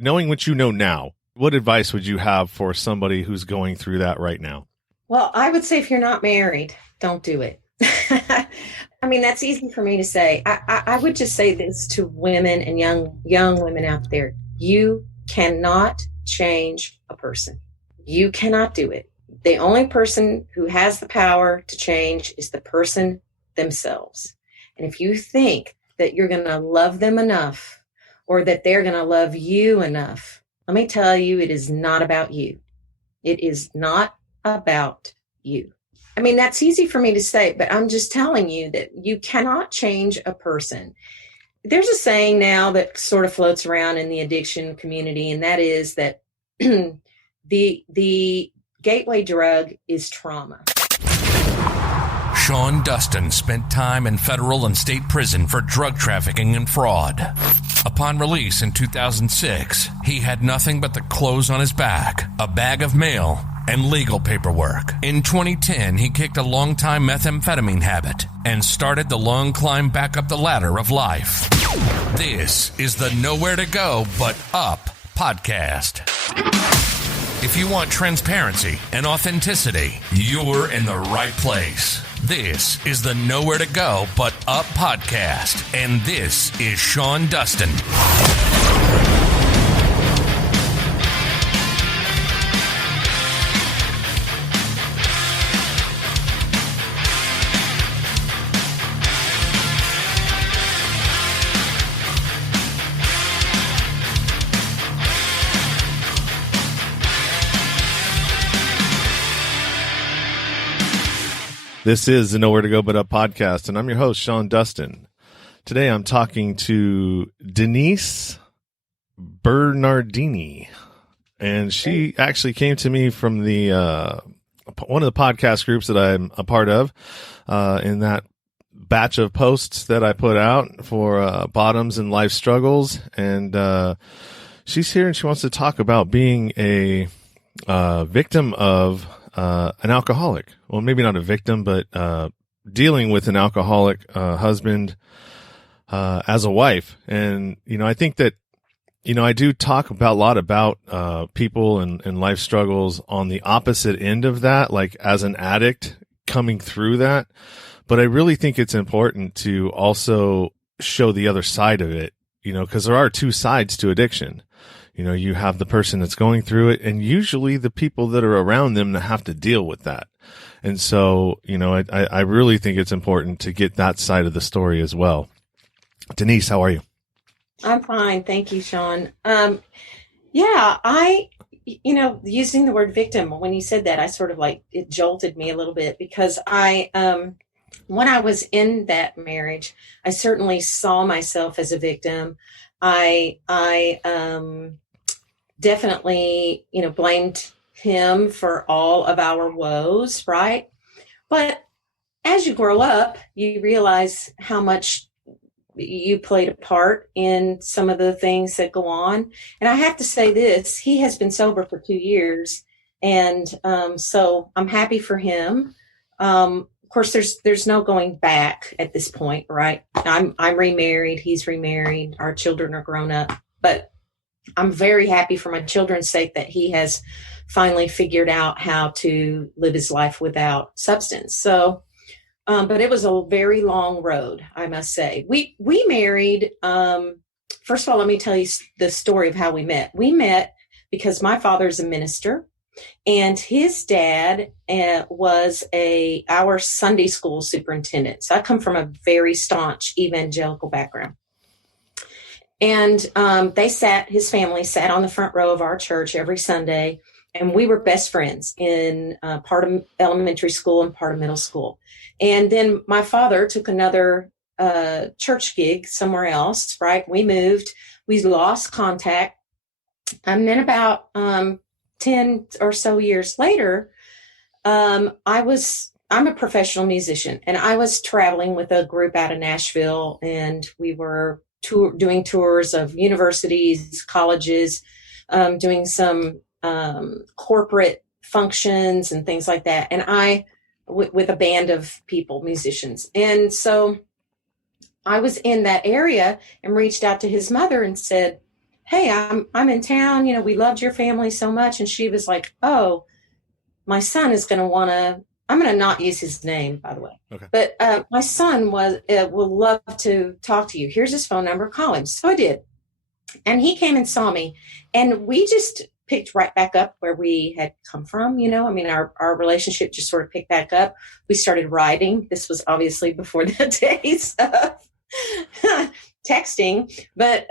knowing what you know now, what advice would you have for somebody who's going through that right now? Well, I would say if you're not married, don't do it. I mean, that's easy for me to say. I would just say this to women and young women out there. You cannot change a person. You cannot do it. The only person who has the power to change is the person themselves. And if you think that you're going to love them enough or that they're going to love you enough, let me tell you, it is not about you. It is not about you. I mean, that's easy for me to say, but I'm just telling you that you cannot change a person. There's a saying now that sort of floats around in the addiction community, and that is that the gateway drug is trauma. Sean Dustin spent time in federal and state prison for drug trafficking and fraud. Upon release in 2006, he had nothing but the clothes on his back, a bag of mail, and legal paperwork. In 2010, he kicked a long-time methamphetamine habit and started the long climb back up the ladder of life. This is the Nowhere to Go But Up podcast. If you want transparency and authenticity, you're in the right place. This is the Nowhere to Go But Up podcast, and this is Sean Dustin. This is the Nowhere to Go But Up podcast, and I'm your host, Sean Dustin. Today I'm talking to Denise Bernardini, and she actually came to me from the one of the podcast groups that I'm a part of in that batch of posts that I put out for bottoms and life struggles, and she's here and she wants to talk about being a victim of an alcoholic. Well, maybe not a victim, but dealing with an alcoholic husband as a wife. And, I think that, I do talk about a lot about people and life struggles on the opposite end of that, like as an addict coming through that. But I really think it's important to also show the other side of it, because there are two sides to addiction. You have the person that's going through it, and usually the people that are around them that have to deal with that. And so, I really think it's important to get that side of the story as well. Denise, how are you? I'm fine. Thank you, Sean. Using the word victim, when you said that, I sort of it jolted me a little bit because when I was in that marriage, I certainly saw myself as a victim. I definitely, blamed him for all of our woes, right? But as you grow up, you realize how much you played a part in some of the things that go on. And I have to say this, he has been sober for 2 years. And so I'm happy for him. Of course, there's no going back at this point, right? I'm remarried. He's remarried. Our children are grown up. But I'm very happy for my children's sake that he has finally figured out how to live his life without substance. So, but it was a very long road, I must say. We married, first of all, let me tell you the story of how we met. We met because my father's a minister, and his dad was our Sunday school superintendent. So I come from a very staunch evangelical background. And his family sat on the front row of our church every Sunday, and we were best friends in part of elementary school and part of middle school. And then my father took another church gig somewhere else, right? We moved, we lost contact. And then about 10 or so years later, I'm a professional musician, and I was traveling with a group out of Nashville, and we were doing tours of universities, colleges, doing some corporate functions and things like that. And with a band of people, musicians. And so I was in that area and reached out to his mother and said, hey, I'm in town. You know, we loved your family so much. And she was like, oh, my son is going to want to, I'm going to not use his name, by the way. Okay. But my son will love to talk to you. Here's his phone number. Call him. So I did. And he came and saw me. And we just picked right back up where we had come from. You know, I mean, our relationship just sort of picked back up. We started writing. This was obviously before the days of texting. But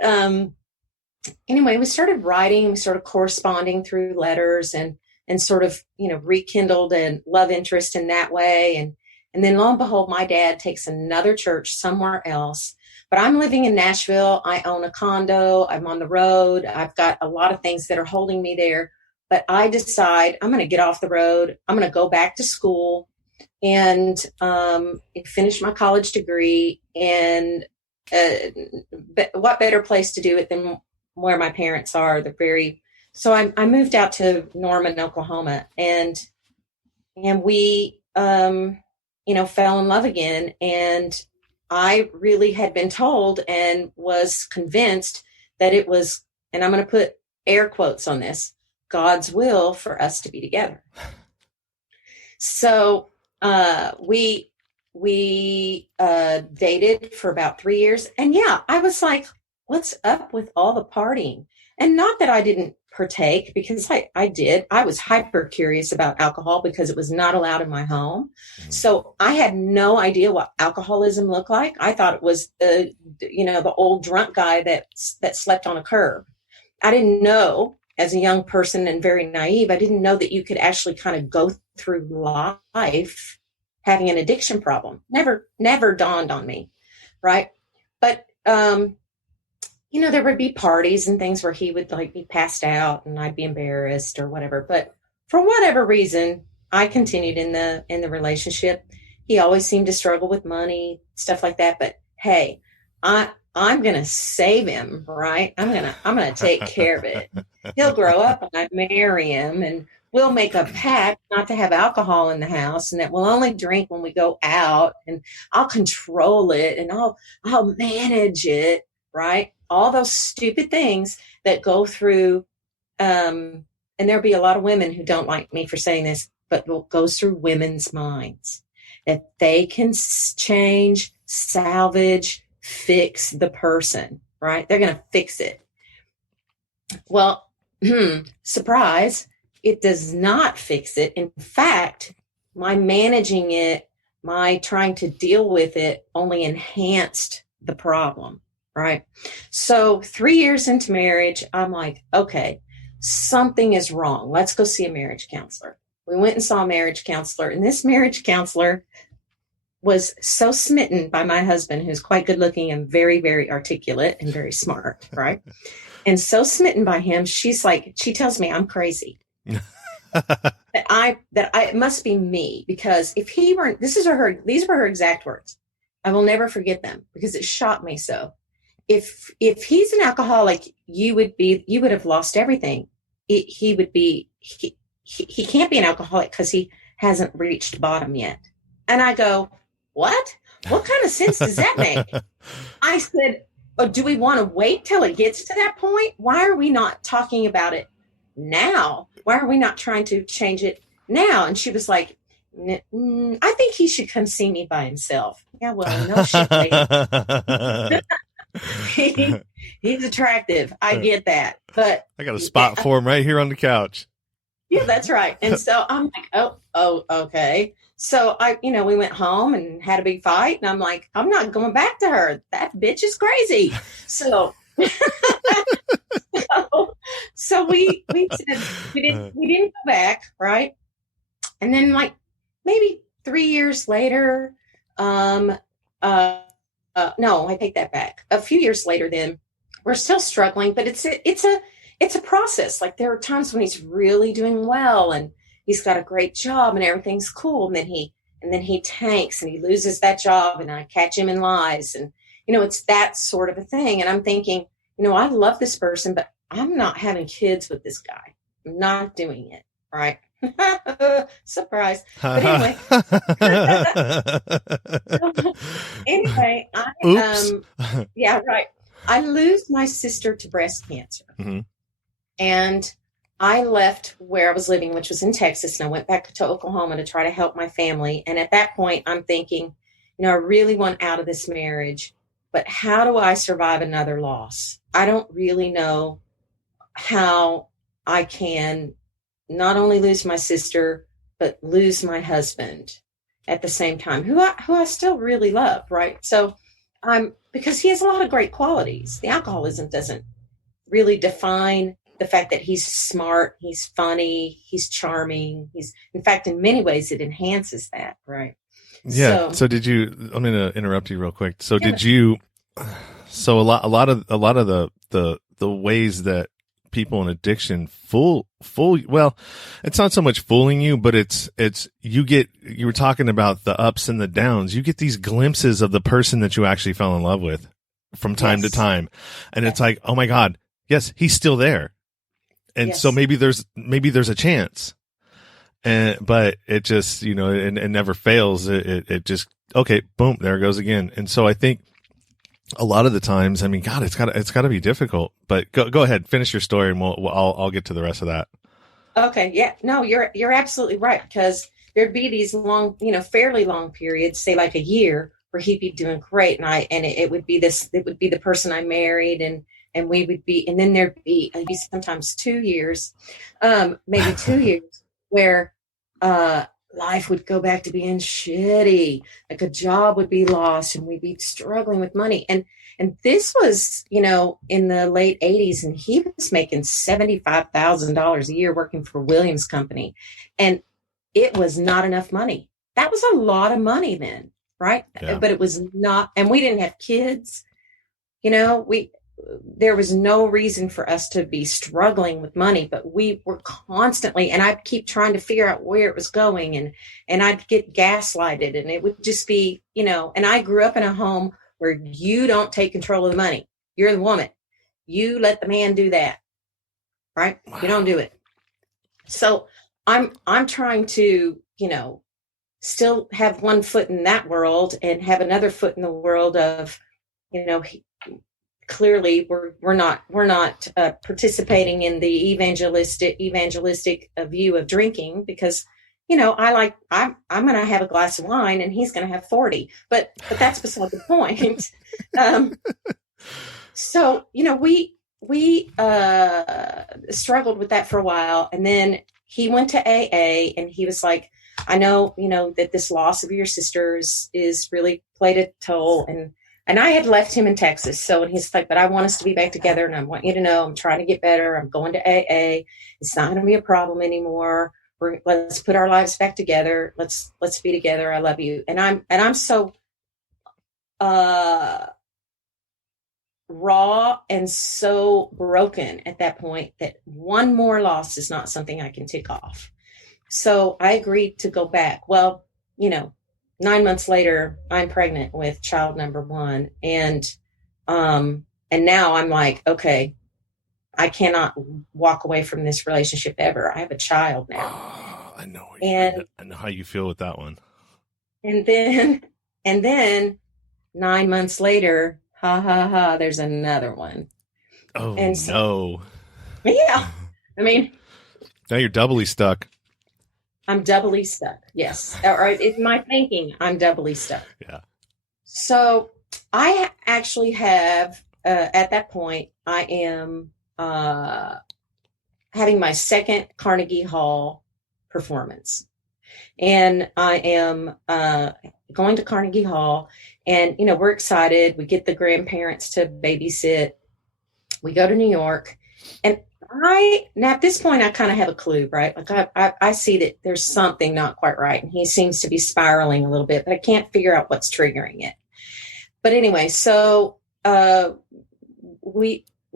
anyway, we started writing. We started corresponding through letters and sort of, you know, rekindled and love interest in that way. And then lo and behold, my dad takes another church somewhere else. But I'm living in Nashville. I own a condo. I'm on the road. I've got a lot of things that are holding me there. But I decide I'm going to get off the road. I'm going to go back to school and finish my college degree. And but what better place to do it than where my parents are? So I moved out to Norman, Oklahoma, and we, you know, fell in love again. And I really had been told and was convinced that it was, and I'm going to put air quotes on this, God's will for us to be together. So we dated for about 3 years. And yeah, I was like, what's up with all the partying? And not that I didn't partake, because I did. I was hyper curious about alcohol because it was not allowed in my home. So I had no idea what alcoholism looked like. I thought it was the old drunk guy that slept on a curb. I didn't know, as a young person and very naive, I didn't know that you could actually kind of go through life having an addiction problem. Never dawned on me. Right. But, you know, there would be parties and things where he would like be passed out and I'd be embarrassed or whatever. But for whatever reason, I continued in the relationship. He always seemed to struggle with money, stuff like that. But hey, I'm going to save him, right? I'm going to take care of it. He'll grow up and I marry him and we'll make a pact not to have alcohol in the house and that we'll only drink when we go out and I'll control it and I'll manage it, right? All those stupid things that go through, and there'll be a lot of women who don't like me for saying this, but it goes through women's minds that they can change, salvage, fix the person, right? They're going to fix it. Well, surprise, it does not fix it. In fact, my managing it, my trying to deal with it only enhanced the problem. Right. So 3 years into marriage, I'm like, okay, something is wrong. Let's go see a marriage counselor. We went and saw a marriage counselor, and this marriage counselor was so smitten by my husband, who's quite good looking and very, very articulate and very smart. Right. And so smitten by him, she tells me I'm crazy. It must be me, because if he weren't, these were her exact words. I will never forget them because it shocked me so. If he's an alcoholic, you would have lost everything. He can't be an alcoholic because he hasn't reached bottom yet. And I go, what? What kind of sense does that make? I said, oh, do we want to wait till it gets to that point? Why are we not talking about it now? Why are we not trying to change it now? And she was like, I think he should come see me by himself. Yeah, well, no shit, lady. He's attractive. I get that. But I got a spot for him right here on the couch. Yeah, that's right. And so I'm like, oh, okay. So we went home and had a big fight. And I'm like, I'm not going back to her. That bitch is crazy. So so we said we didn't go back, right? And then like maybe 3 years later, no, I take that back. A few years later, then we're still struggling, but it's a process. Like there are times when he's really doing well and he's got a great job and everything's cool. And then he tanks and he loses that job and I catch him in lies. And, it's that sort of a thing. And I'm thinking, I love this person, but I'm not having kids with this guy. I'm not doing it. Right. Surprise. But anyway. Oops. Yeah, right. I lose my sister to breast cancer. Mm-hmm. And I left where I was living, which was in Texas, and I went back to Oklahoma to try to help my family. And at that point, I'm thinking, I really want out of this marriage, but how do I survive another loss? I don't really know how I can not only lose my sister, but lose my husband at the same time, who I still really love, right? So because he has a lot of great qualities. The alcoholism doesn't really define the fact that he's smart, he's funny, he's charming. In fact, in many ways, it enhances that, right? Yeah. So did you? I'm going to interrupt you real quick. So Yeah. did you? So a lot of the ways that people in addiction fool. Well, it's not so much fooling you, but it's you were talking about the ups and the downs. You get these glimpses of the person that you actually fell in love with from time to time, and it's like, oh my God, yes, he's still there. And so maybe there's a chance, but it just, it never fails. It just, okay, boom, there it goes again. And so I think a lot of the times, I mean, God, it's gotta be difficult, but go ahead, finish your story and I'll get to the rest of that. Okay. Yeah, no, you're absolutely right. Because there'd be these long, fairly long periods, say like a year, where he'd be doing great. And it would be the person I married, and we would be, and then there'd be sometimes 2 years, maybe 2 years, where life would go back to being shitty. Like a job would be lost, and we'd be struggling with money. And this was, in the late 80s, and he was making $75,000 a year working for Williams Company, and it was not enough money. That was a lot of money then, right? Yeah. But it was not, and we didn't have kids. There was no reason for us to be struggling with money, but we were constantly, and I'd keep trying to figure out where it was going, and I'd get gaslighted, and it would just be, and I grew up in a home where you don't take control of the money. You're the woman. You let the man do that, right? Wow. You don't do it. So I'm trying to, still have one foot in that world and have another foot in the world of, clearly we're not participating in the evangelistic view of drinking, because I'm going to have a glass of wine and he's going to have 40, but that's beside the point. So we struggled with that for a while, and then he went to AA, and he was like, I know that this loss of your sisters is really played a toll, and I had left him in Texas. So, and he's like, but I want us to be back together. And I want you to know, I'm trying to get better. I'm going to AA. It's not going to be a problem anymore. Let's put our lives back together. Let's be together. I love you. And I'm so, raw and so broken at that point that one more loss is not something I can tick off. So I agreed to go back. Well, 9 months later, I'm pregnant with child number 1. And now I'm like, okay, I cannot walk away from this relationship ever. I have a child now. Oh, I know. I know how you feel with that one. And then 9 months later, there's another one. Oh, and so, no. Yeah. I mean, now you're doubly stuck. I'm doubly stuck. Yes. Or in my thinking, I'm doubly stuck. Yeah. So I actually have, at that point, I am having my second Carnegie Hall performance. And I am going to Carnegie Hall, and, we're excited. We get the grandparents to babysit. We go to New York, and now at this point, I kind of have a clue, right? Like I see that there's something not quite right, and he seems to be spiraling a little bit, but I can't figure out what's triggering it. But anyway, so when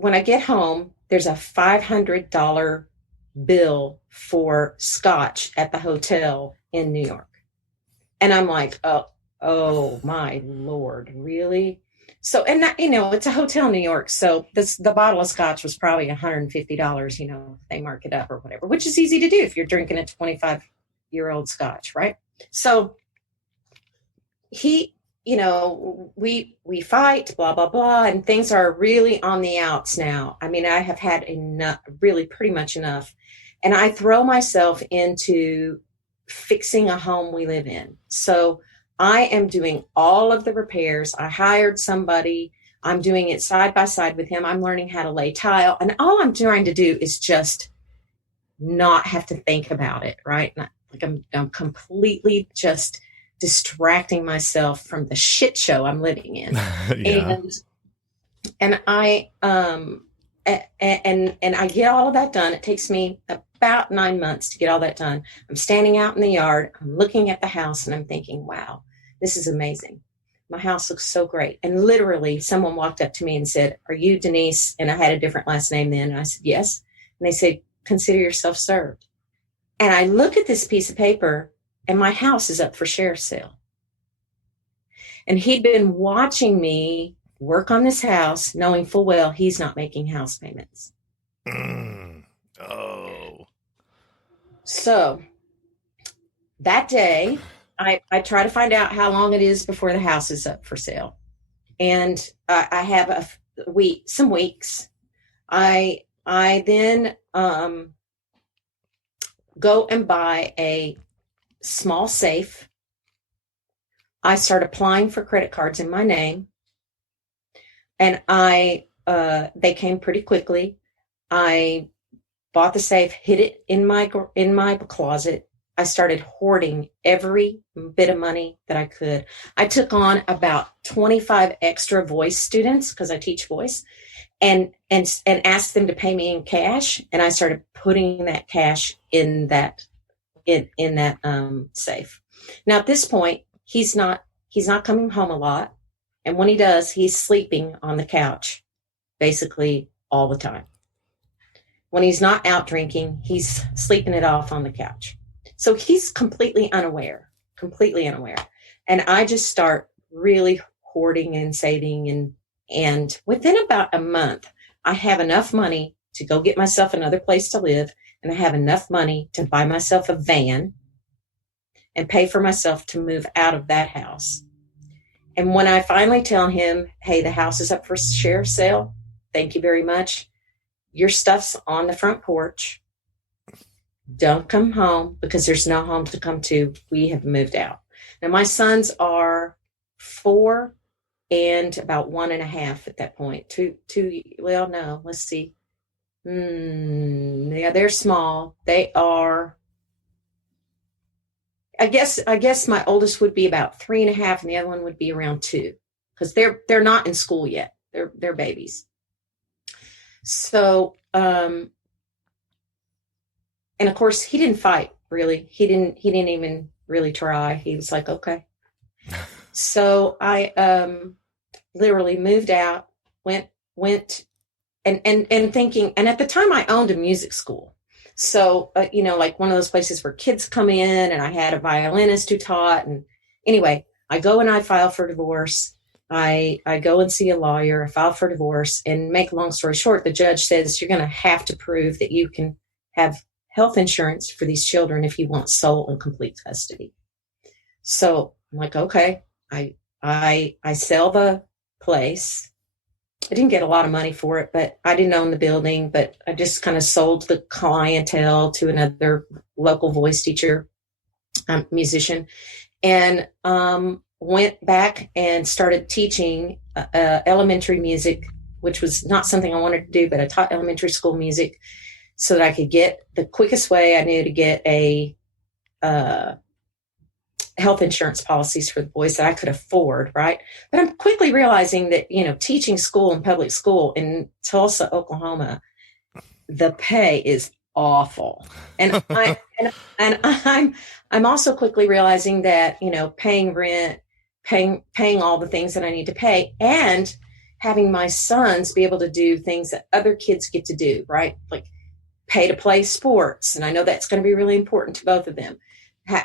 I get home, there's a $500 bill for scotch at the hotel in New York, and I'm like, oh my Lord, really? So, and that, it's a hotel in New York. So the bottle of scotch was probably $150, they mark it up or whatever, which is easy to do if you're drinking a 25-year-old scotch, right? So we fight, blah, blah, blah, and things are really on the outs now. I mean, I have had enough, really pretty much enough. And I throw myself into fixing a home we live in. So I am doing all of the repairs. I hired somebody. I'm doing it side by side with him. I'm learning how to lay tile. And all I'm trying to do is just not have to think about it, right? Like I'm completely just distracting myself from the shit show I'm living in. Yeah. And I and I get all of that done. It takes me about 9 months to get all that done. I'm standing out in the yard, I'm looking at the house, and I'm thinking, wow, this is amazing. My house looks so great. And literally someone walked up to me and said, "Are you Denise?" And I had a different last name then. And I said, "Yes." And they said, "Consider yourself served." And I look at this piece of paper, and my house is up for sheriff's sale. And he'd been watching me work on this house, knowing full well he's not making house payments. Oh. So that day, I try to find out how long it is before the house is up for sale. And I have some weeks. I then go and buy a small safe. I start applying for credit cards in my name, and they came pretty quickly. I bought the safe, hid it in my closet. I started hoarding every bit of money that I could. I took on about 25 extra voice students because I teach voice, and asked them to pay me in cash. And I started putting that cash in that safe. Now at this point, he's not coming home a lot, and when he does, he's sleeping on the couch basically all the time. When he's not out drinking, he's sleeping it off on the couch. So he's completely unaware. And I just start really hoarding and saving, and within about a month, I have enough money to go get myself another place to live, and I have enough money to buy myself a van and pay for myself to move out of that house. And when I finally tell him, "Hey, the house is up for sheriff's sale. Thank you very much. Your stuff's on the front porch. Don't come home because there's no home to come to. We have moved out." Now, my sons are 4 and about 1.5 at that point. Two. Well, no, let's see. Yeah, they're small. They are. I guess my oldest would be about 3.5, and the other one would be around 2, because they're not in school yet. They're babies. So, and of course, he didn't fight really. He didn't even really try. He was like, okay. So I literally moved out, went and thinking. And at the time, I owned a music school. So, like one of those places where kids come in, and I had a violinist who taught. And anyway, I go and I file for divorce. I go and see a lawyer, I file for divorce, and make a long story short, the judge says, "You're going to have to prove that you can have health insurance for these children if you want sole and complete custody." So I'm like, okay, I sell the place. I didn't get a lot of money for it, but I didn't own the building, but I just kind of sold the clientele to another local voice teacher, musician, and went back and started teaching elementary music, which was not something I wanted to do, but I taught elementary school music so that I could get the quickest way I knew to get a health insurance policies for the boys that I could afford, right? But I'm quickly realizing that, teaching school and public school in Tulsa, Oklahoma, the pay is awful. And I'm also quickly realizing that, paying rent, paying all the things that I need to pay, and having my sons be able to do things that other kids get to do, right? Like pay to play sports. And I know that's going to be really important to both of them.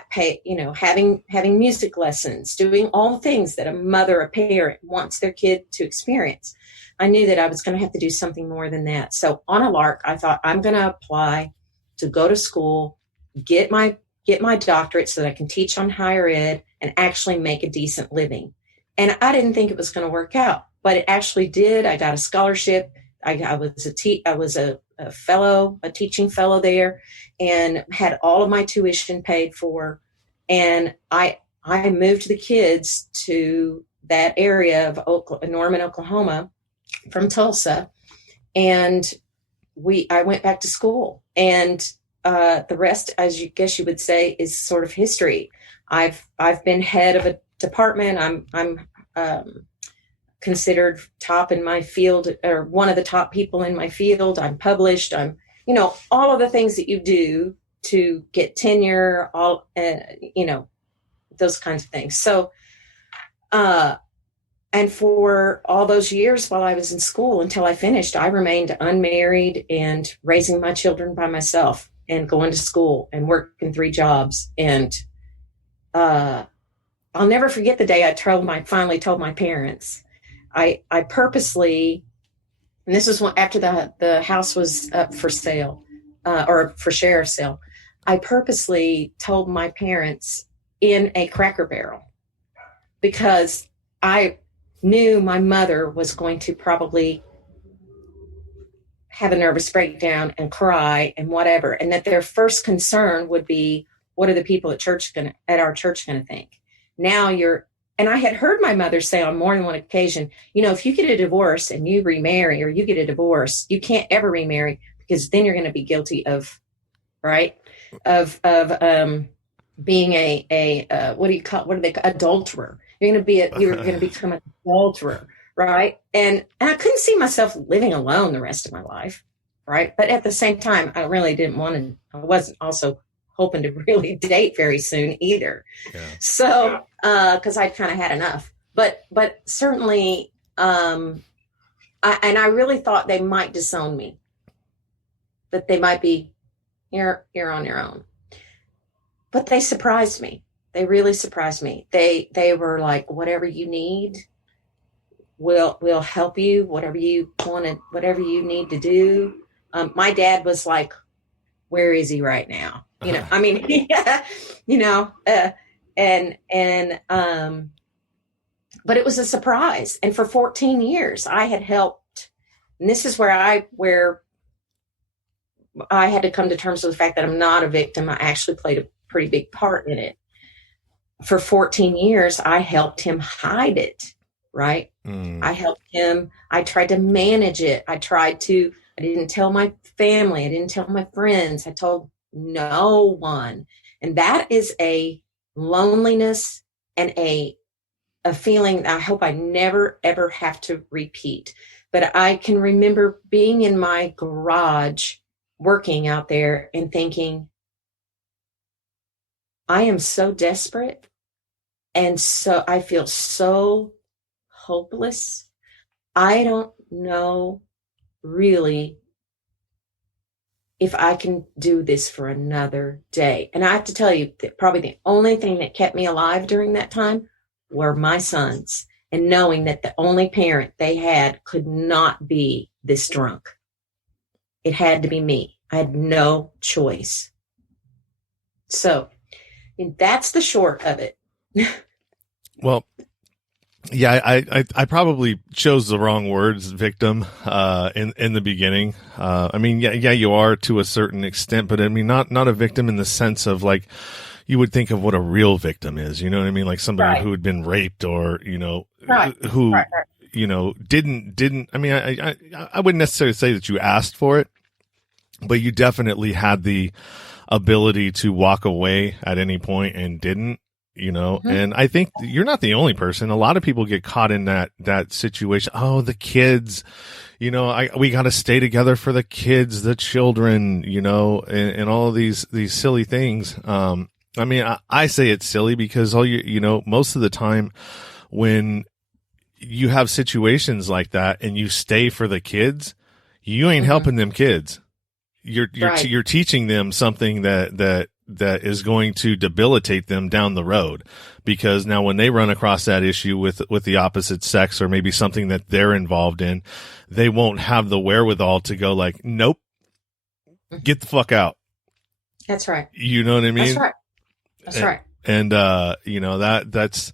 Having music lessons, doing all the things that a mother, a parent wants their kid to experience. I knew that I was going to have to do something more than that. So on a lark, I thought, I'm going to apply to go to school, get my doctorate so that I can teach on higher ed and actually make a decent living. And I didn't think it was going to work out, but it actually did. I got a scholarship. I was a fellow, a teaching fellow there, and had all of my tuition paid for. And I moved the kids to that area of Norman, Oklahoma, from Tulsa, and I went back to school. And the rest, as you guess you would say, is sort of history. I've been head of a department. I'm considered top in my field, or one of the top people in my field. I'm published. I'm, all of the things that you do to get tenure, those kinds of things. So, and for all those years while I was in school until I finished, I remained unmarried and raising my children by myself and going to school and working 3 jobs. And I'll never forget the day I finally told my parents. I purposely, and this was after the house was up for sale, or for sheriff's sale, I purposely told my parents in a Cracker Barrel, because I knew my mother was going to probably have a nervous breakdown and cry and whatever, and that their first concern would be, what are the people at our church going to think? And I had heard my mother say on more than one occasion, if you get a divorce and you remarry, or you get a divorce, you can't ever remarry, because then you're going to be guilty of, right, of being adulterer. You're going to become an adulterer, right? And I couldn't see myself living alone the rest of my life, right? But at the same time, I really didn't want to. I wasn't also hoping to really date very soon either. Yeah. So, because I'd kind of had enough. But certainly, I really thought they might disown me, that they might be, you're on your own. But they surprised me. They really surprised me. They were like, whatever you need, we'll help you. Whatever you want, whatever you need to do. My dad was like, where is he right now? I mean, but it was a surprise. And for 14 years I had helped, and this is where I had to come to terms with the fact that I'm not a victim. I actually played a pretty big part in it. For 14 years, I helped him hide it, right? I helped him. I tried to manage it. I didn't tell my family. I didn't tell my friends. I told no one. And that is a loneliness and a feeling I hope I never, ever have to repeat. But I can remember being in my garage working out there and thinking, I am so desperate, and so I feel so hopeless. I don't know really if I can do this for another day. And I have to tell you that probably the only thing that kept me alive during that time were my sons, and knowing that the only parent they had could not be this drunk. It had to be me. I had no choice. So, and that's the short of it. Well, yeah, I probably chose the wrong words, victim, in the beginning. I mean, yeah, you are to a certain extent, but I mean, not a victim in the sense of like, you would think of what a real victim is, you know what I mean? Like somebody Right. who had been raped, or, Right. who, Right. didn't, I mean, I wouldn't necessarily say that you asked for it, but you definitely had the ability to walk away at any point and didn't, Mm-hmm. and I think you're not the only person. A lot of people get caught in that situation. Oh, the kids, we got to stay together for the kids, the children, and all of these silly things. I mean, I say it's silly because most of the time when you have situations like that and you stay for the kids, you ain't helping them kids. You're teaching them something that is going to debilitate them down the road, because now when they run across that issue with the opposite sex, or maybe something that they're involved in, they won't have the wherewithal to go like, nope, get the fuck out. That's right. You know what I mean? That's right. And, that's,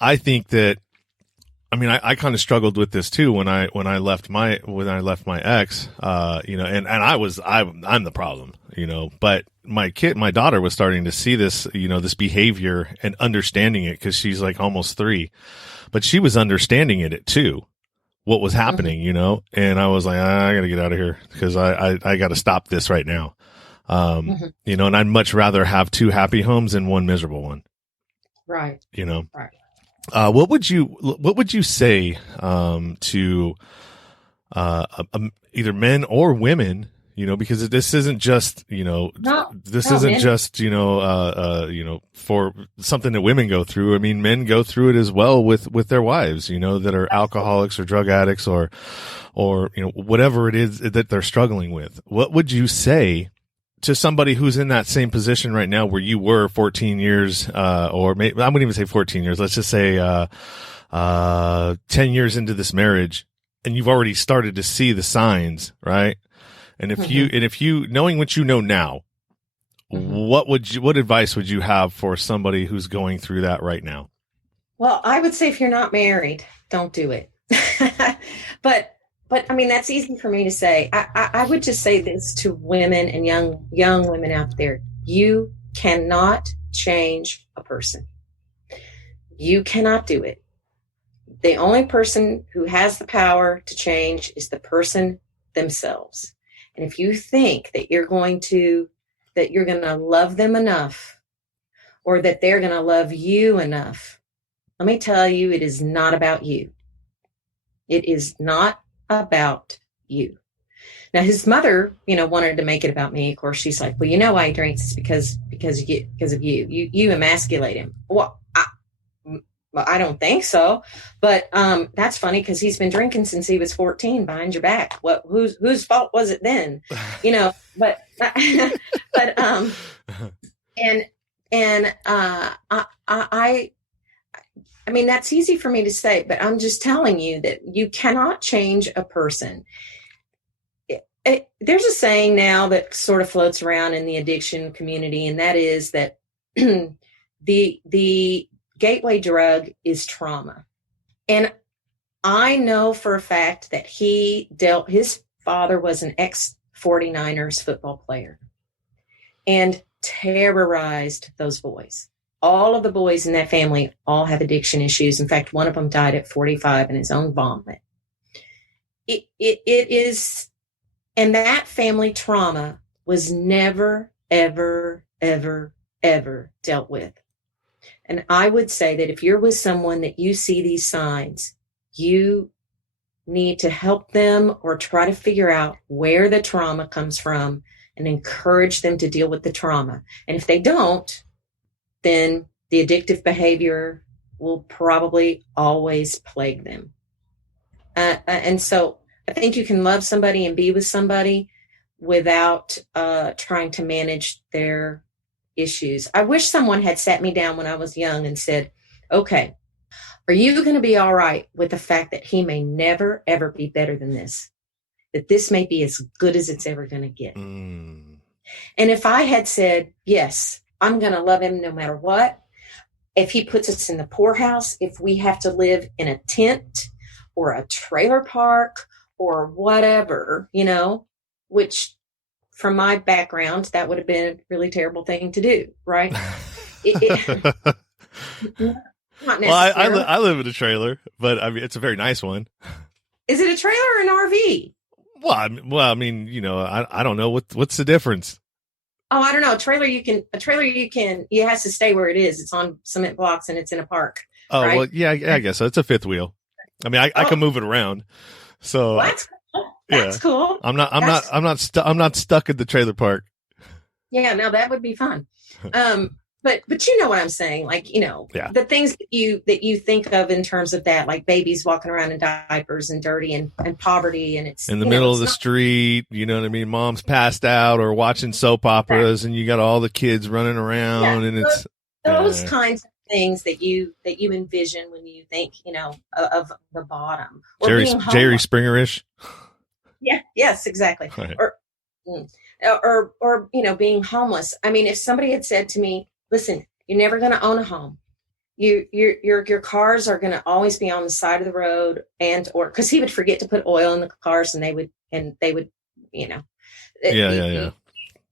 I think that I mean, I kind of struggled with this too when I left my ex, I'm the problem, but my daughter was starting to see this, this behavior and understanding it because she's like almost 3, but she was understanding it too, what was happening, and I was like, I got to get out of here because I got to stop this right now. And I'd much rather have 2 happy homes than 1 miserable one. Right. Right. What would you say to either men or women? Because this isn't just for something that women go through. I mean, men go through it as well with their wives, that are alcoholics or drug addicts or whatever it is that they're struggling with. What would you say to somebody who's in that same position right now where you were 14 years, or maybe I wouldn't even say 14 years. Let's just say, 10 years into this marriage and you've already started to see the signs, right? And if you knowing what you know now, what advice would you have for somebody who's going through that right now? Well, I would say if you're not married, don't do it. But I mean, that's easy for me to say. I would just say this to women and young women out there. You cannot change a person. You cannot do it. The only person who has the power to change is the person themselves. And if you think that you're going to love them enough or that they're going to love you enough, let me tell you, it is not about you. It is not about you. Now, his mother, wanted to make it about me. Of course, she's like, well, why he drinks is because of you. You emasculate him. Well, I don't think so. But that's funny because he's been drinking since he was 14 behind your back. Whose fault was it then? But I mean, that's easy for me to say, but I'm just telling you that you cannot change a person. There's a saying now that sort of floats around in the addiction community, and that is that the gateway drug is trauma. And I know for a fact that his father was an ex-49ers football player and terrorized those boys. All of the boys in that family all have addiction issues. In fact, one of them died at 45 in his own vomit. It is, and that family trauma was never, ever, ever, ever dealt with. And I would say that if you're with someone that you see these signs, you need to help them or try to figure out where the trauma comes from and encourage them to deal with the trauma. And if they don't, then the addictive behavior will probably always plague them. And so I think you can love somebody and be with somebody without trying to manage their issues. I wish someone had sat me down when I was young and said, okay, are you going to be all right with the fact that he may never, ever be better than this? That this may be as good as it's ever going to get. And if I had said, yes, I'm going to love him no matter what. If he puts us in the poorhouse, if we have to live in a tent or a trailer park or whatever, which from my background, that would have been a really terrible thing to do, right? Not necessarily. Well, I live in a trailer, but I mean, it's a very nice one. Is it a trailer or an RV? Well, I mean, I don't know what's the difference. Oh, I don't know. A trailer, it has to stay where it is. It's on cement blocks and it's in a park. Oh, right? Well, yeah, I guess so. It's a fifth wheel. I mean, I can move it around. So well, that's cool. That's cool. I'm not stuck at the trailer park. Yeah, no, that would be fun. But you know what I'm saying? Like, the things that you think of in terms of that, like babies walking around in diapers and dirty and poverty. And it's in the middle of the street, you know what I mean? Mom's passed out or watching soap operas and you got all the kids running around and it's those kinds of things that you envision when you think, of the bottom. Or Jerry Springer-ish. Yeah. Yes, exactly. Right. Or being homeless. I mean, if somebody had said to me, listen, you're never going to own a home. your cars are going to always be on the side of the road, and or because he would forget to put oil in the cars, and they would you know, Yeah.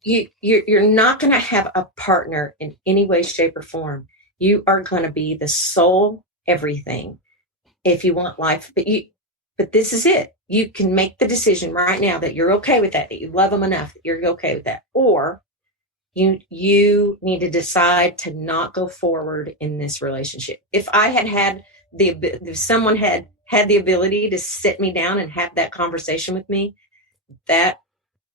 you're not going to have a partner in any way, shape, or form. You are going to be the sole everything if you want life. But this is it. You can make the decision right now that you're okay with that you love them enough that you're okay with that, or you need to decide to not go forward in this relationship. If someone had the ability to sit me down and have that conversation with me, that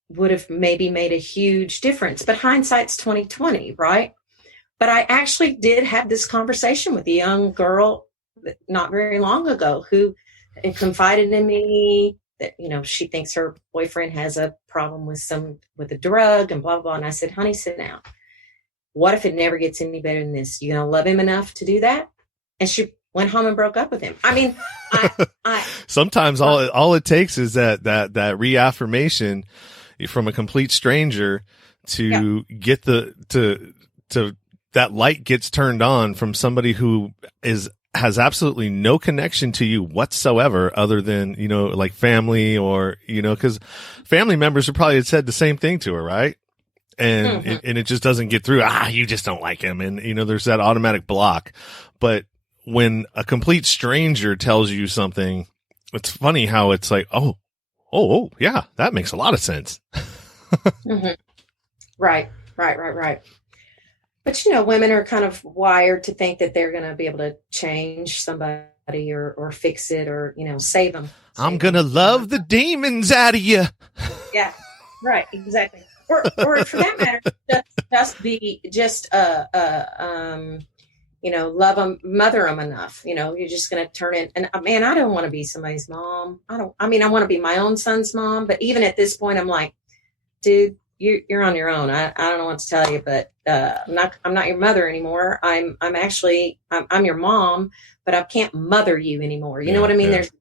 would have maybe made a huge difference. But hindsight's 2020, right? But I actually did have this conversation with a young girl not very long ago who confided in me that, she thinks her boyfriend has a problem with a drug and blah, blah, blah. And I said, honey, sit down. What if it never gets any better than this? You going to love him enough to do that? And she went home and broke up with him. I mean, sometimes all it takes is that reaffirmation from a complete stranger to get to that light gets turned on from somebody who has absolutely no connection to you whatsoever other than, like family or, because family members have probably said the same thing to her. Right. And, it just doesn't get through. You just don't like him. And, there's that automatic block. But when a complete stranger tells you something, it's funny how it's like, oh, yeah, that makes a lot of sense. Right. But, women are kind of wired to think that they're going to be able to change somebody or fix it or, save them. I'm going to love the demons out of you. Yeah, right. Exactly. Or for that matter, love them, mother them enough. You're just going to turn in. And man, I don't want to be somebody's mom. I want to be my own son's mom. But even at this point, I'm like, dude, you're on your own. I don't know what to tell you, but I'm not your mother anymore. I'm your mom, but I can't mother you anymore. You know what I mean? There's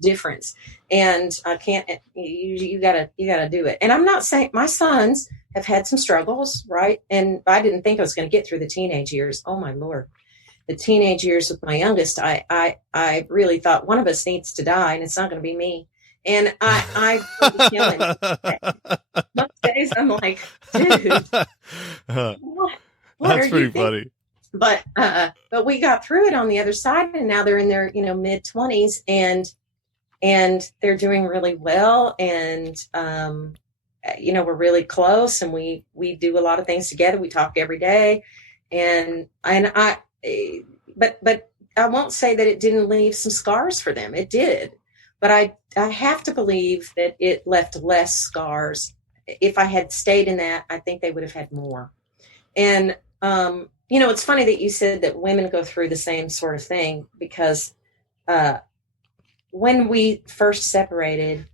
difference, and I can't. You gotta do it. And I'm not saying my sons have had some struggles, right? And I didn't think I was going to get through the teenage years. Oh my Lord. The teenage years with my youngest, I really thought one of us needs to die, and it's not going to be me. And I most days I'm like, dude, what that's pretty funny. But we got through it on the other side, and now they're in their mid 20s, and they're doing really well, and we're really close, and we do a lot of things together. We talk every day, but I won't say that it didn't leave some scars for them. It did. But I have to believe that it left less scars. If I had stayed in that, I think they would have had more. And, it's funny that you said that women go through the same sort of thing, because when we first separated,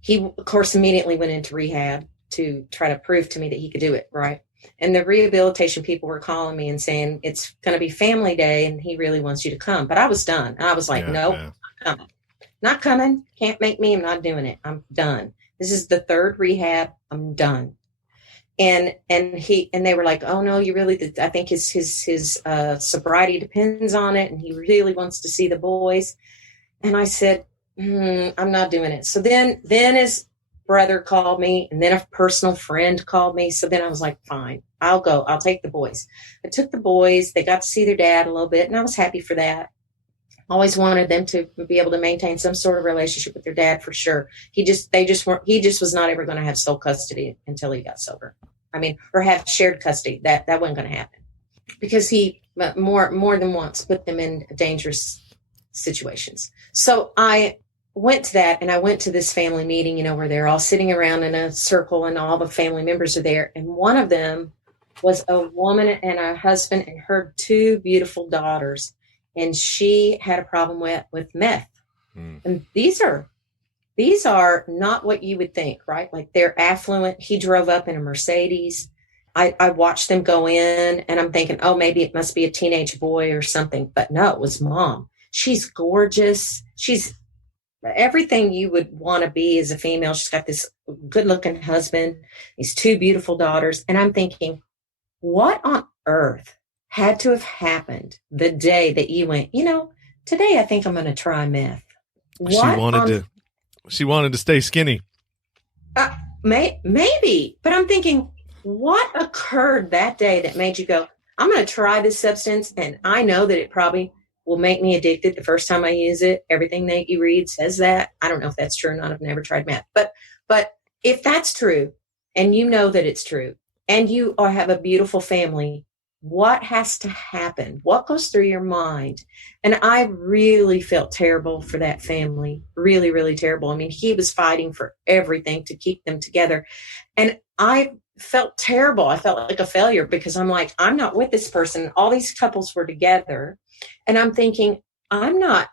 he, of course, immediately went into rehab to try to prove to me that he could do it, right? And the rehabilitation people were calling me and saying, it's going to be family day, and he really wants you to come. But I was done. I was like, nope. Not coming. Can't make me. I'm not doing it. I'm done. This is the third rehab. I'm done. And they were like, oh no, you really, I think his sobriety depends on it. And he really wants to see the boys. And I said, I'm not doing it. So then his brother called me, and then a personal friend called me. So then I was like, fine, I'll go. I'll take the boys. I took the boys. They got to see their dad a little bit, and I was happy for that. Always wanted them to be able to maintain some sort of relationship with their dad, for sure. He just was not ever going to have sole custody until he got sober. I mean, or have shared custody. That wasn't going to happen, because he more than once put them in dangerous situations. So I went to that, and I went to this family meeting, where they're all sitting around in a circle and all the family members are there. And one of them was a woman and a husband and her two beautiful daughters. And she had a problem with meth. And these are not what you would think, right? Like, they're affluent. He drove up in a Mercedes. I watched them go in, and I'm thinking, oh, maybe it must be a teenage boy or something. But no, it was mom. She's gorgeous. She's everything you would want to be as a female. She's got this good looking husband, these two beautiful daughters. And I'm thinking, what on earth had to have happened the day that you went, today I think I'm going to try meth. She wanted to stay skinny. Maybe, but I'm thinking, what occurred that day that made you go, I'm going to try this substance, and I know that it probably will make me addicted the first time I use it. Everything that you read says that. I don't know if that's true or not. I've never tried meth. But if that's true, and you know that it's true, and you have a beautiful family, what has to happen? What goes through your mind? And I really felt terrible for that family. Really, really terrible. I mean, he was fighting for everything to keep them together. And I felt terrible. I felt like a failure because I'm like, I'm not with this person. All these couples were together. And I'm thinking, I'm not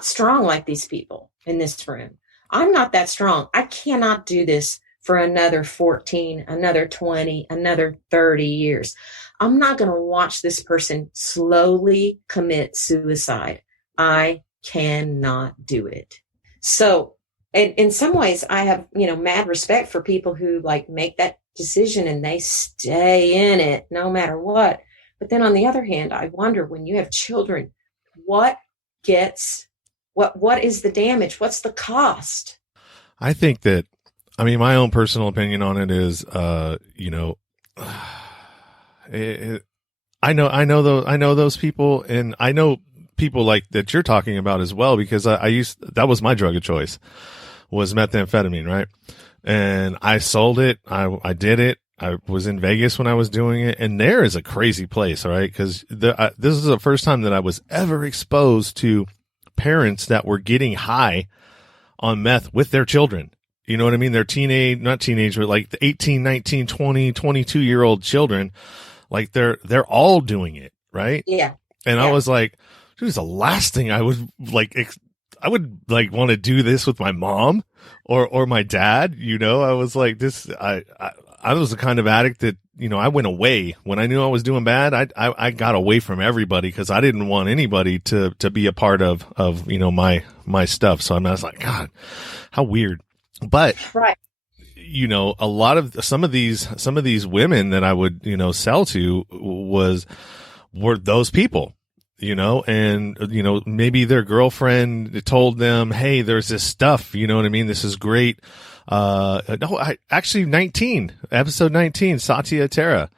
strong like these people in this room. I'm not that strong. I cannot do this for another 14, another 20, another 30 years. I'm not going to watch this person slowly commit suicide. I cannot do it. So in some ways I have, mad respect for people who make that decision and they stay in it no matter what. But then on the other hand, I wonder, when you have children, what is the damage? What's the cost? I think that, my own personal opinion on it is, I know those people, and I know people like that you're talking about as well, because that was my drug of choice, was methamphetamine, right? And I sold it. I did it. I was in Vegas when I was doing it, and there is a crazy place, all right? Because this is the first time that I was ever exposed to parents that were getting high on meth with their children. You know what I mean? They're not teenage, but like the 18, 19, 20, 22-year-old children. Like they're all doing it, right? Yeah. And yeah. I was like, dude, the last thing I would I would want to do this with my mom or my dad. I was like this. I was the kind of addict that, I went away when I knew I was doing bad. I got away from everybody because I didn't want anybody to be a part of my stuff. So I was like, God, how weird. But right. A lot of some of these women that I would, sell to were those people, and, maybe their girlfriend told them, hey, there's this stuff, you know what I mean? This is great. Actually 19, episode 19, Satya Tara,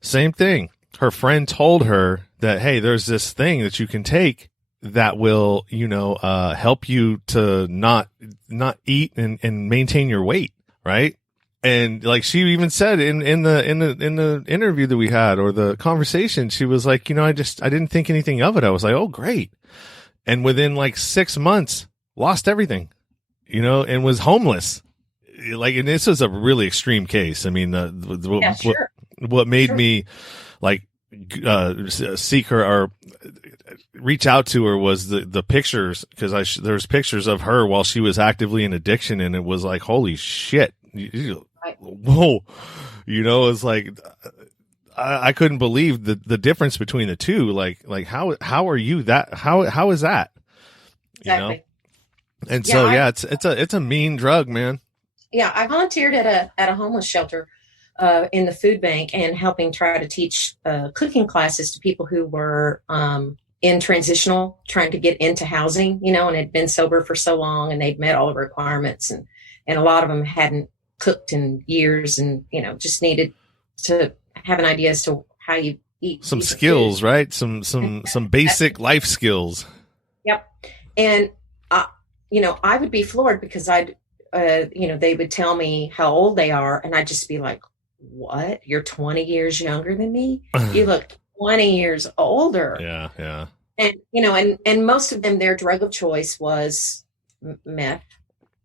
same thing. Her friend told her that, hey, there's this thing that you can take that will, help you to not eat and maintain your weight. Right. And she even said in the interview that we had, or the conversation, she was like, I didn't think anything of it. I was like, oh, great. And within 6 months, lost everything, and was homeless. And this was a really extreme case. I mean, sure. what made me seek her or reach out to her was the pictures, because there's pictures of her while she was actively in addiction, and it was like, holy shit. Whoa, it's like I couldn't believe the difference between the two. Like how are you that? How is that? Exactly. And so it's a mean drug, man. Yeah, I volunteered at a homeless shelter in the food bank, and helping try to teach cooking classes to people who were in transitional, trying to get into housing, and had been sober for so long, and they'd met all the requirements, and a lot of them hadn't cooked in years, and just needed to have an idea as to how you eat some skills food. Right, some basic life skills. Yep. And I would be floored, because they would tell me how old they are, and I'd just be like, what, you're 20 years younger than me? You look 20 years older. Yeah. And and most of them, their drug of choice was meth.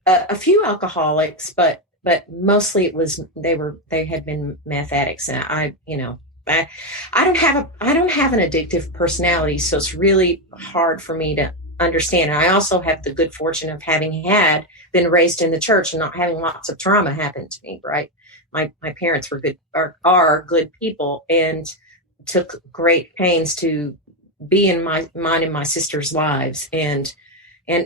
A few alcoholics, but mostly it was they had been meth addicts. And I don't have an addictive personality, so it's really hard for me to understand. And I also have the good fortune of having been raised in the church and not having lots of trauma happen to me. Right, my parents were are good people, and took great pains to be in mine and my sister's lives. And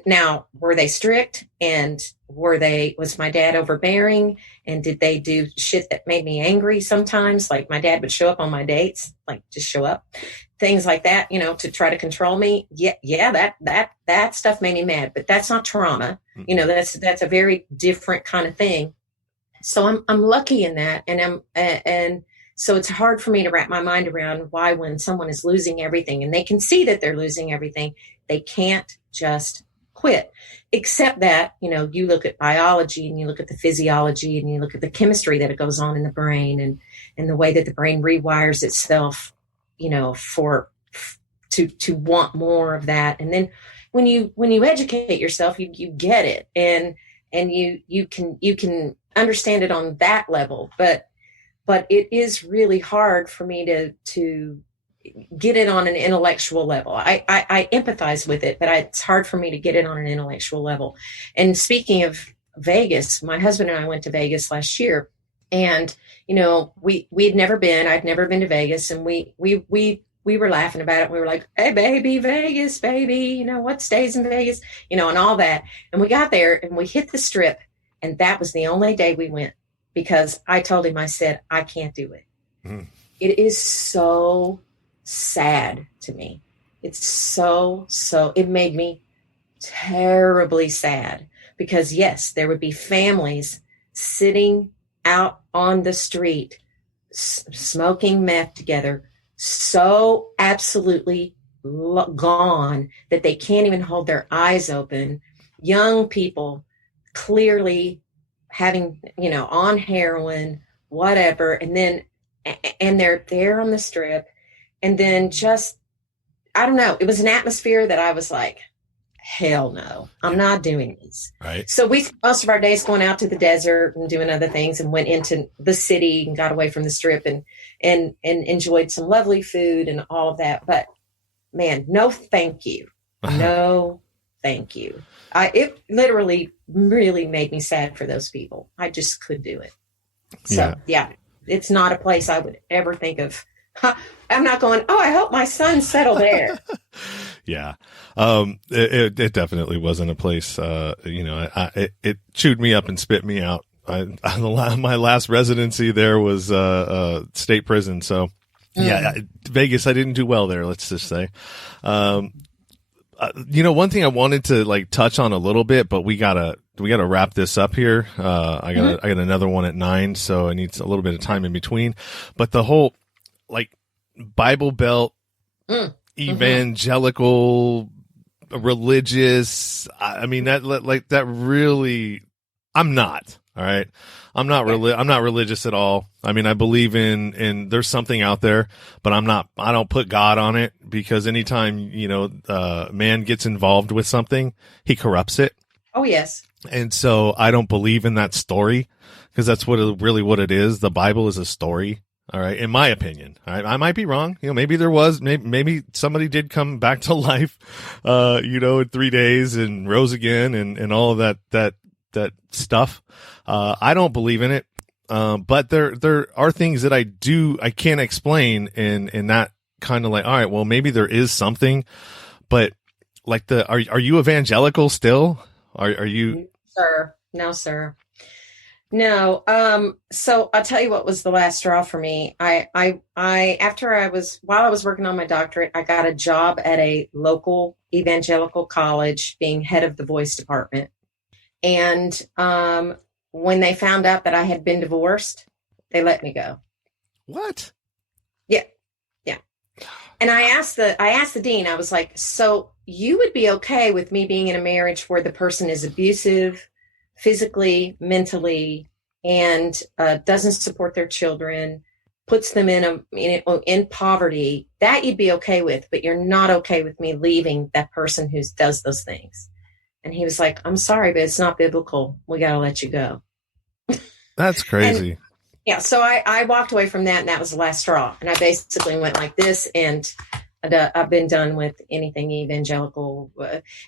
now, were they strict? And Was my dad overbearing? And did they do shit that made me angry sometimes? Like my dad would show up on my dates, like just show up, things like that, to try to control me. Yeah, that stuff made me mad, but that's not trauma. That's a very different kind of thing. So I'm lucky in that. And so it's hard for me to wrap my mind around why, when someone is losing everything and they can see that they're losing everything, they can't just quit. Except that, you look at biology and you look at the physiology and you look at the chemistry that goes on in the brain and the way that the brain rewires itself, to want more of that. And then when you educate yourself, you get it and you can understand it on that level. But it is really hard for me to get it on an intellectual level. I empathize with it, but it's hard for me to get it on an intellectual level. And speaking of Vegas, my husband and I went to Vegas last year, and I'd never been to Vegas, and we were laughing about it. We were like, "Hey, baby, Vegas, baby, what stays in Vegas, and all that." And we got there and we hit the Strip, and that was the only day we went, because I told him, I said, I can't do it. It is so sad to me. It's so it made me terribly sad, because yes, there would be families sitting out on the street smoking meth together, so absolutely gone that they can't even hold their eyes open. Young people clearly having, on heroin, whatever. And they're there on the Strip. And then just, I don't know, it was an atmosphere that I was like, hell no, I'm not doing this. Right. So we spent most of our days going out to the desert and doing other things, and went into the city and got away from the Strip and enjoyed some lovely food and all of that. But man, no, thank you. No, thank you. It literally really made me sad for those people. I just could do it. So yeah, it's not a place I would ever think of. I'm not going, oh, I hope my son settled there. Yeah. It definitely wasn't a place, it chewed me up and spit me out. My last residency there was, state prison. So Vegas, I didn't do well there. Let's just say, one thing I wanted to touch on a little bit, but we gotta wrap this up here. I got another one at 9, so I need a little bit of time in between, but the whole, Bible Belt, evangelical, religious. I mean, that really, I'm not. All right. I'm not religious at all. I mean, I believe in there's something out there, but I don't put God on it, because anytime, man gets involved with something, he corrupts it. Oh, yes. And so I don't believe in that story, because that's what it is. The Bible is a story. All right. In my opinion, I might be wrong. Maybe there was, maybe somebody did come back to life, in 3 days and rose again and all of that stuff. I don't believe in it. But there are things that I can't explain, and that kind of all right, well, maybe there is something, but are you evangelical still? Are you? Sir. No, sir. No. So I'll tell you what was the last straw for me. While I was working on my doctorate, I got a job at a local evangelical college, being head of the voice department. And, when they found out that I had been divorced, they let me go. What? Yeah. Yeah. And I asked the dean, I was like, so you would be okay with me being in a marriage where the person is abusive, physically, mentally, and doesn't support their children, puts them in poverty, that you'd be okay with, but you're not okay with me leaving that person who does those things. And he was like, I'm sorry, but it's not biblical. We got to let you go. That's crazy. Yeah. So I walked away from that, and that was the last straw. And I basically went like this, and I've been done with anything evangelical.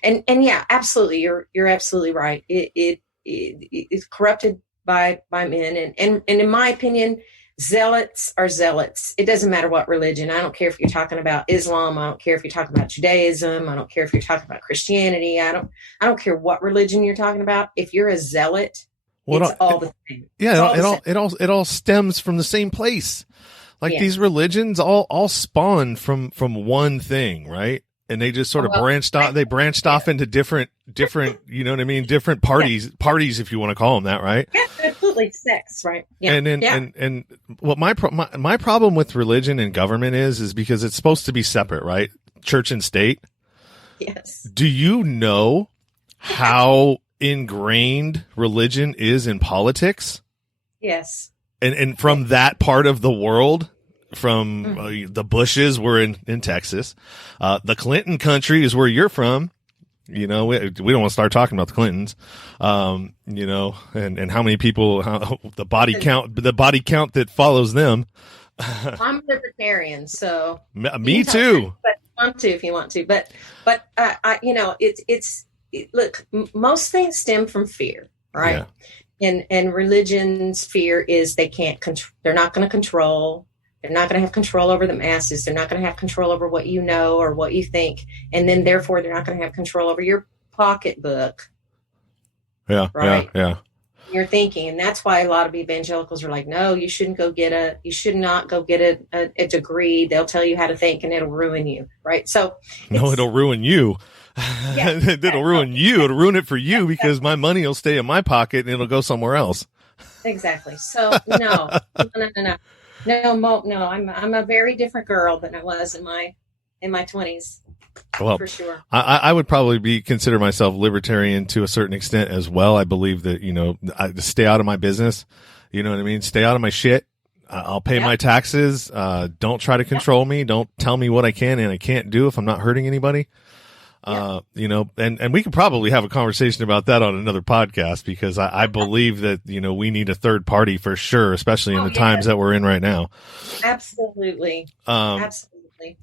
And yeah, absolutely. You're absolutely right. It's corrupted by men. And in my opinion, Zealots are zealots. It doesn't matter what religion. I don't care if you're talking about Islam. I don't care if you're talking about Judaism. I don't care if you're talking about Christianity. I don't care what religion you're talking about. If you're a zealot, it's all the same. Yeah, it all stems from the same place. Like these religions all spawned from one thing, right? And they just sort of branched off. They branched off into different, you know what I mean? Different parties, if you want to call them that, right? Yeah, absolutely. Sex, right? Yeah. And what my problem with religion and government is because it's supposed to be separate, right? Church and state. Yes. Do you know how ingrained religion is in politics? Yes. And from that part of the world, from the Bushes were in Texas, the Clinton country is where you're from. You know, we don't want to start talking about the Clintons, you know, and how many people, the body count that follows them. I'm libertarian, so me too. But want to if you want to, but I you know, look, most things stem from fear, right? Yeah. And religion's fear is they're not going to control. They're not going to have control over the masses. They're not going to have control over what you know or what you think. And then therefore they're not going to have control over your pocketbook. Yeah. Right. Yeah. You're thinking. And that's why a lot of evangelicals are like, no, you should not go get a degree. They'll tell you how to think and it'll ruin you. Right. So no, it'll ruin you. Yeah, it'll ruin you. It'll ruin it for you because my money will stay in my pocket and it'll go somewhere else. Exactly. So no. No, I'm a very different girl than I was in my 20s. Well, for sure. I would probably consider myself libertarian to a certain extent as well. I believe that, you know, I stay out of my business. You know what I mean? Stay out of my shit. I'll pay my taxes. Don't try to control me. Don't tell me what I can and I can't do if I'm not hurting anybody. You know, and we could probably have a conversation about that on another podcast because I believe that, you know, we need a third party for sure, especially in the times that we're in right now. Absolutely. Absolutely.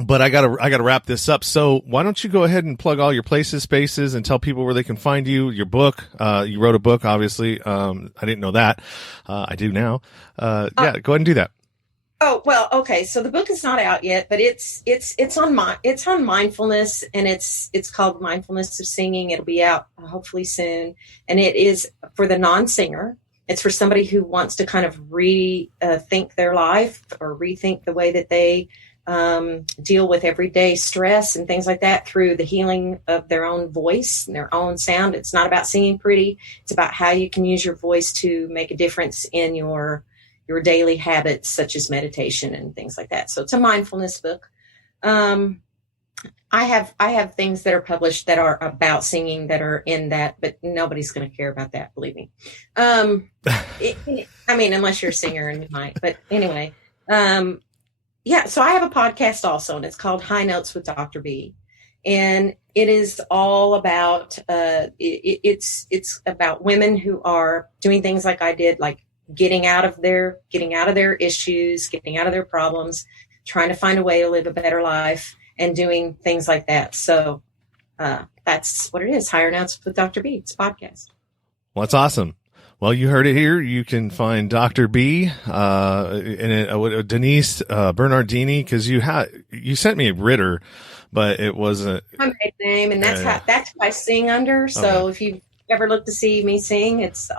But I gotta wrap this up. So why don't you go ahead and plug all your places, spaces, and tell people where they can find you, your book. You wrote a book, obviously. I didn't know that. I do now. Yeah, go ahead and do that. Oh, well, okay. So the book is not out yet, but it's on mindfulness, and it's called Mindfulness of Singing. It'll be out hopefully soon. And it is for the non-singer. It's for somebody who wants to kind of rethink their life or rethink the way that they deal with everyday stress and things like that through the healing of their own voice and their own sound. It's not about singing pretty. It's about how you can use your voice to make a difference in your daily habits, such as meditation and things like that. So it's a mindfulness book. I have things that are published that are about singing that are in that, but nobody's going to care about that, believe me. I mean, unless you're a singer and you might, but anyway, yeah. So I have a podcast also, and it's called High Notes with Dr. B. And it is all about, it's about women who are doing things like I did, like getting out of their issues, getting out of their problems, trying to find a way to live a better life and doing things like that. So that's what it is. Higher Notes with Dr. B. It's a podcast. Well, that's awesome. Well, you heard it here. You can find Dr. B, Denise Bernardini, because you sent me a Ritter, but it wasn't my maiden name, and that's who I sing under. So if you ever look to see me sing, it's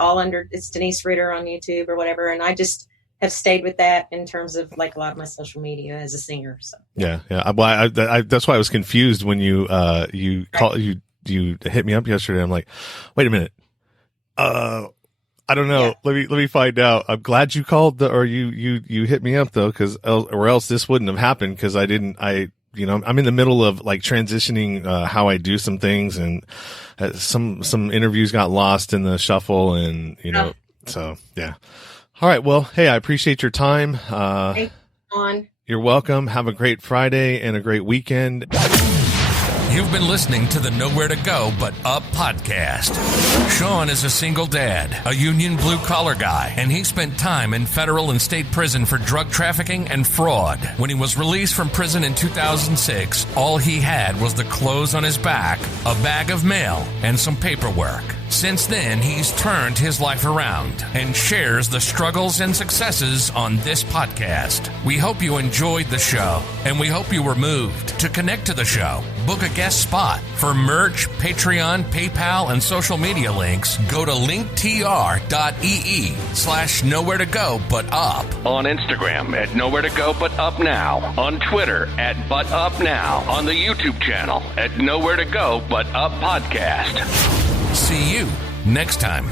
Denise Ritter on YouTube or whatever. And I just have stayed with that in terms of like a lot of my social media as a singer. So yeah. Well, that's why I was confused when you hit me up yesterday. I'm like, wait a minute. I don't know. Yeah. Let me find out. I'm glad you called you hit me up though, or else this wouldn't have happened. Cause I'm in the middle of like transitioning, how I do some things, and some interviews got lost in the shuffle, and so yeah. All right. Well, hey, I appreciate your time. Thanks, Sean. You're welcome. Have a great Friday and a great weekend. You've been listening to the Nowhere to Go But Up podcast. Sean is a single dad, a union blue-collar guy, and he spent time in federal and state prison for drug trafficking and fraud. When he was released from prison in 2006, all he had was the clothes on his back, a bag of mail, and some paperwork. Since then, he's turned his life around and shares the struggles and successes on this podcast. We hope you enjoyed the show, and we hope you were moved. To connect to the show, book a guest spot. For merch, Patreon, PayPal, and social media links, go to linktr.ee/nowhere to go but up. On Instagram at Nowhere to Go But Up Now. On Twitter at But Up Now. On the YouTube channel at Nowhere to Go But Up Podcast. See you next time.